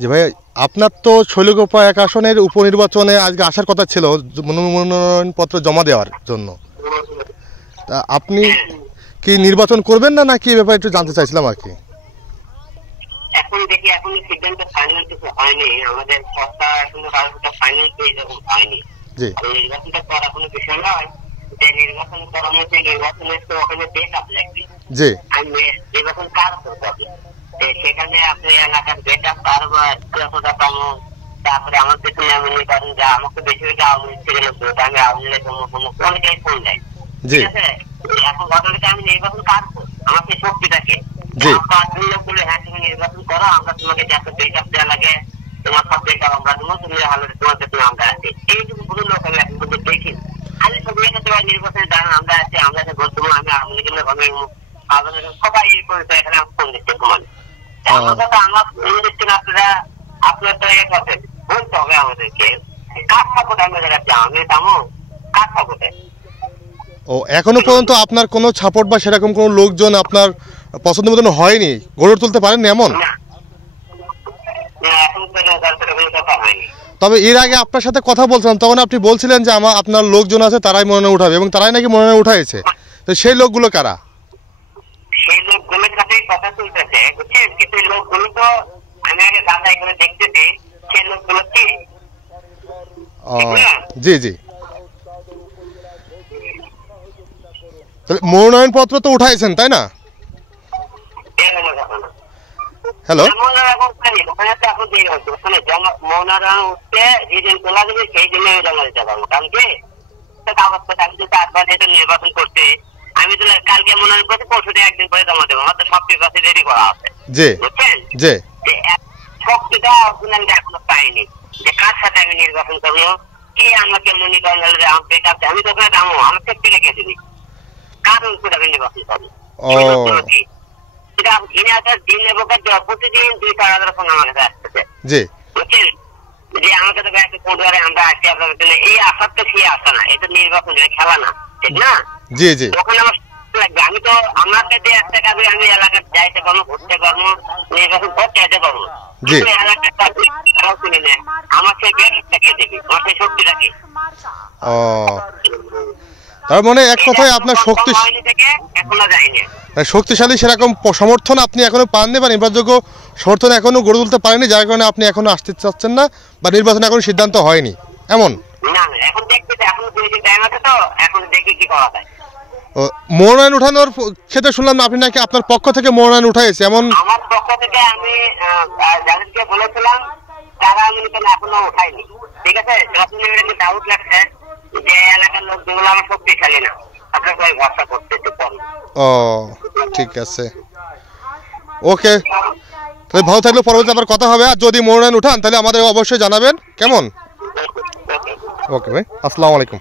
যে ভাই আপনার তো শৈলকুপা 1 আসনের উপনির্বাচনে আজকে আসার কথা ছিল মনোনয়নপত্র জমা দেওয়ার জন্য, তা আপনি কি নির্বাচন করবেন না নাকি এই ব্যাপারে একটু জানতে চাইছিলাম আর কি। এখন দেখি, এখন সিদ্ধান্ত ফাইনাল কিছু হয়নি, আমাদের সরকার এখনো রাজনীতি ফাইনাল এরকম হয়নি। জি, নির্বাচনটা করা কোনো বিষয় নয়, যে নির্বাচন করানো হচ্ছে, নির্বাচনের তো ওখানে বেশ আপ লাগবে। জি, আমি নির্বাচন কাজ করতে হবে, সেখানে আপনি এলাকার বেটা পারবো কতটা পাবো, তারপরে আমার পেছনে আমি করেন যে আমাকে বেশি বেশি আওয়ামী লীগ থেকে লোক আমি আওয়ামী লীগ অনেকেই ফোন দেয়। ঠিক আছে, এখন ঘটনাটা আমি নির্বাচন কাটবো, আমাকে শক্তিটাকে বলে হ্যাঁ তুমি নির্বাচন করো, আমরা তোমাকে যাতে বেকআপ দেওয়া লাগে তোমার সব বেকআপ আমরা দেবো, তুমি হলে তোমার পেছনে আমরা আছি। এইটুকু কোনো লোক আমি এখন কিন্তু দেখি। খালি সব নির্বাচনে দাঁড়ান আমরা আছি, আমরা বলতে আমি আওয়ামী লীগের সবাই এখানে ফোন দিচ্ছে তোমার আমার কথা, আমার ফোন দিচ্ছেন আপনারা, আপনার তো ইয়ে করবেন বলতে হবে আমাদেরকে কার সাপোর্ট আমরা দেখাচ্ছি, আমি দামো কার সাপোর্টে। ও এখনো পর্যন্ত আপনার কোনো সাপোর্ট বা সেরকম কোনো লোকজন আপনার পছন্দ মতন হয়নি, গড়ে তুলতে পারেননি এমন? তবে এর আগে আপনার সাথে কথা বলছিলাম, তখন আপনি বলছিলেন যে আপনার লোকজন আছে তারাই মনোনয়ন উঠাবে এবং তারাই নাকি মনোনয়ন উঠাইছে, তো সেই লোকগুলো কারা? সেই লোকগুলোর সাথেই কথা চলতেছে বুঝছেন, কিন্তু এই লোকগুলো তো আমি আগে যাচাই করে দেখতেছি সেই লোকগুলো কি। জি জি, তাহলে মনোনয়নপত্র তো উঠাইছেন তাই না? হ্যালো, নির্বাচন করতে আমি তো কালকে মনোনয়ন করতে পরশু একদিন পরে জমা দেবো, আমার তো সব পেপার রেডি করা আছে বুঝছেন। শক্তিটা অরিজিনালটা এখনো পাইনি যে কার সাথে আমি নির্বাচন করবো, কি আমাকে মনে করেন আমি তো ওখানে দামো আমার শক্তি রেখে দিবি কারণ আমি নির্বাচন করবো দিন নেবো প্রতিদিন 2-4 ফোন আমার কাছে আসতেছে বুঝছেন, যে আমার কাছে আমরা আসি আপনার এই আসার তো সে আসা না, এটা নির্বাচন খেলা না, ঠিক না? জি জি, তখন আমার লাগবে, আমি তো আমার কাছে একটা কাজে আমি এলাকায় যাইতে পারবো, ঘুরতে পারবো, নির্বাচন করতে যেতে পারবো, এলাকার শুনে নেয় আমার সেই ব্যাগটাকে দিবি, আমার সেই শক্তিটাকে। তার মানে এক কথায় আপনার শক্তিশালী সেরকম সমর্থন আপনি এখনো পাননি বা নির্ভরযোগ্য সমর্থন এখনো গড়ে তুলতে পারেনি, যার কারণে আপনি এখনো আসতে চাচ্ছেন না বা নির্বাচন এখনো সিদ্ধান্ত হয়নি এমন? মনোনয়ন উঠানোর ক্ষেত্রে শুনলাম আপনি নাকি আপনার পক্ষ থেকে মনোনয়ন উঠাইছে এমন? আমার পক্ষ থেকে আমি যাদেরকে বলেছিলাম তারা আমি এখনো উঠাইনি, ঠিক আছে? ডাউট লাগছে যে এলাকার লোক যেগুলো আমার শক্তিশালী না, আপনার সবাই ভরসা করতে। ও ঠিক আছে, ওকে, তাহলে ভালো থাকলে পরবর্তী আবার কথা হবে, আর যদি মনোনয়ন উঠান তাহলে আমাদের অবশ্যই জানাবেন, কেমন? ওকে ভাই, আসসালামু আলাইকুম।